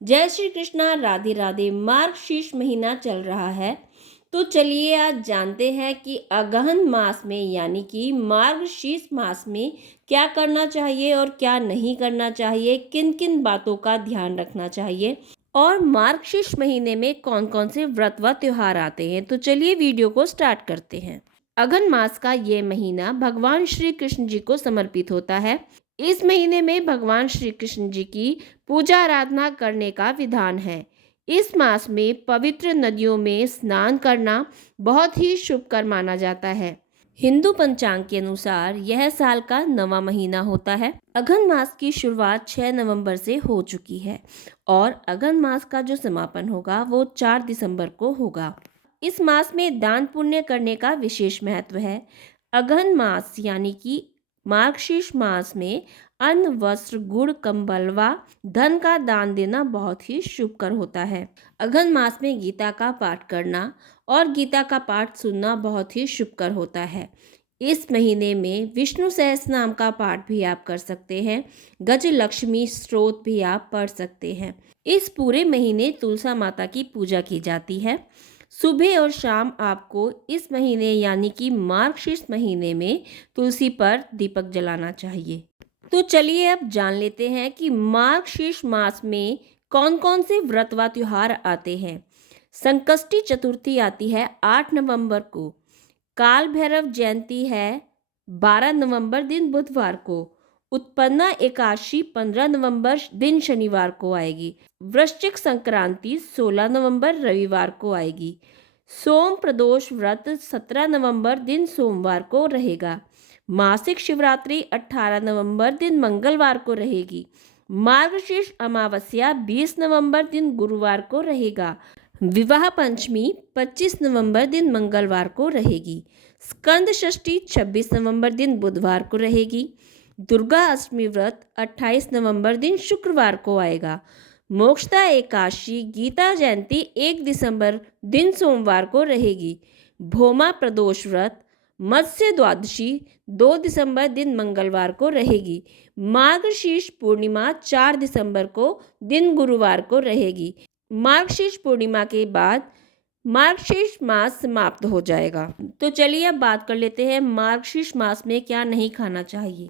जय श्री कृष्णा, राधे राधे। मार्गशीर्ष महीना चल रहा है, तो चलिए आज जानते हैं कि अगहन मास में यानी कि मार्गशीर्ष मास में क्या करना चाहिए और क्या नहीं करना चाहिए, किन किन बातों का ध्यान रखना चाहिए और मार्गशीर्ष महीने में कौन कौन से व्रत व त्योहार आते हैं। तो चलिए वीडियो को स्टार्ट करते हैं। अगहन मास का ये महीना भगवान श्री कृष्ण जी को समर्पित होता है। इस महीने में भगवान श्री कृष्ण जी की पूजा आराधना करने का विधान है। इस मास में पवित्र नदियों में स्नान करना बहुत ही शुभकर माना जाता है। हिंदू पंचांग के अनुसार यह साल का 9वां महीना होता है। अगहन मास की शुरुआत 6 नवंबर से हो चुकी है और अगहन मास का जो समापन होगा वो 4 दिसंबर को होगा। इस मास में दान पुण्य करने का विशेष महत्व है। अगहन मास यानी कि मार्गशीर्ष मास में अन्न, वस्त्र, गुड़, कंबल व धन का दान देना बहुत ही शुभकर होता है। अगहन मास में गीता का पाठ करना और गीता का पाठ सुनना बहुत ही शुभकर होता है। इस महीने में विष्णु सहस्त्रनाम का पाठ भी आप कर सकते हैं। गज लक्ष्मी स्तोत्र भी आप पढ़ सकते हैं। इस पूरे महीने तुलसा माता की पूजा की जाती है। सुबह और शाम आपको इस महीने यानी कि मार्गशीर्ष महीने में तुलसी पर दीपक जलाना चाहिए। तो चलिए अब जान लेते हैं कि मार्गशीर्ष मास में कौन कौन से व्रत व त्योहार आते हैं। संकष्टी चतुर्थी आती है 8 नवंबर को। काल भैरव जयंती है 12 नवंबर दिन बुधवार को। उत्पन्ना एकादशी 15 नवंबर दिन शनिवार को आएगी। वृश्चिक संक्रांति 16 नवंबर रविवार को आएगी। सोम प्रदोष व्रत 17 नवंबर दिन सोमवार को रहेगा। मासिक शिवरात्रि 18 नवंबर दिन मंगलवार को रहेगी। मार्गशीर्ष अमावस्या 20 नवंबर दिन गुरुवार को रहेगा। विवाह पंचमी 25 नवंबर दिन मंगलवार को रहेगी। स्कंद षष्ठी 26 नवंबर दिन बुधवार को रहेगी। दुर्गा अष्टमी व्रत 28 नवंबर दिन शुक्रवार को आएगा। मोक्षदा एकादशी गीता जयंती 1 दिसंबर दिन सोमवार को रहेगी। भोमा प्रदोष व्रत मत्स्य द्वादशी 2 दिसंबर दिन मंगलवार को रहेगी। मार्गशीर्ष पूर्णिमा 4 दिसंबर को दिन गुरुवार को रहेगी। मार्गशीर्ष पूर्णिमा के बाद मार्गशीर्ष मास समाप्त हो जाएगा। तो चलिए अब बात कर लेते हैं मार्गशीर्ष मास में क्या नहीं खाना चाहिए।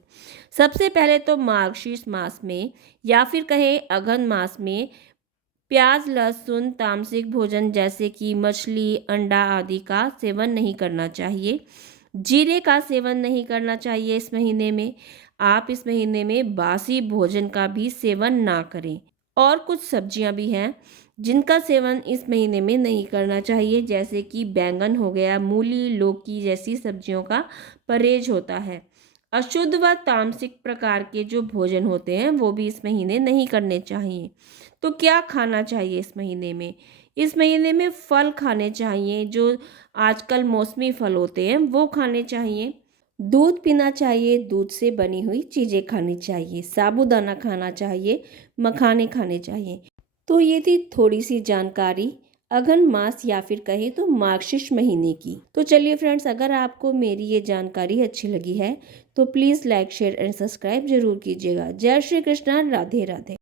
सबसे पहले तो मार्गशीर्ष मास में या फिर कहें अगहन मास में प्याज, लहसुन, तामसिक भोजन जैसे कि मछली, अंडा आदि का सेवन नहीं करना चाहिए। जीरे का सेवन नहीं करना चाहिए इस महीने में। आप इस महीने में बासी भोजन का भी सेवन ना करें। और कुछ सब्जियां भी हैं जिनका सेवन इस महीने में नहीं करना चाहिए, जैसे कि बैंगन हो गया, मूली, लौकी जैसी सब्जियों का परहेज होता है। अशुद्ध व तामसिक प्रकार के जो भोजन होते हैं वो भी इस महीने नहीं करने चाहिए। तो क्या खाना चाहिए इस महीने में? इस महीने में फल खाने चाहिए, जो आजकल मौसमी फल होते हैं वो खाने चाहिए। दूध पीना चाहिए, दूध से बनी हुई चीज़ें खानी चाहिए, साबूदाना खाना चाहिए, मखाने खाने चाहिए। तो ये थी थोड़ी सी जानकारी अगहन मास या फिर कहें तो मार्गशीर्ष महीने की। तो चलिए फ्रेंड्स, अगर आपको मेरी ये जानकारी अच्छी लगी है तो please like, share and subscribe जरूर कीजिएगा। जय श्री कृष्णा, राधे राधे।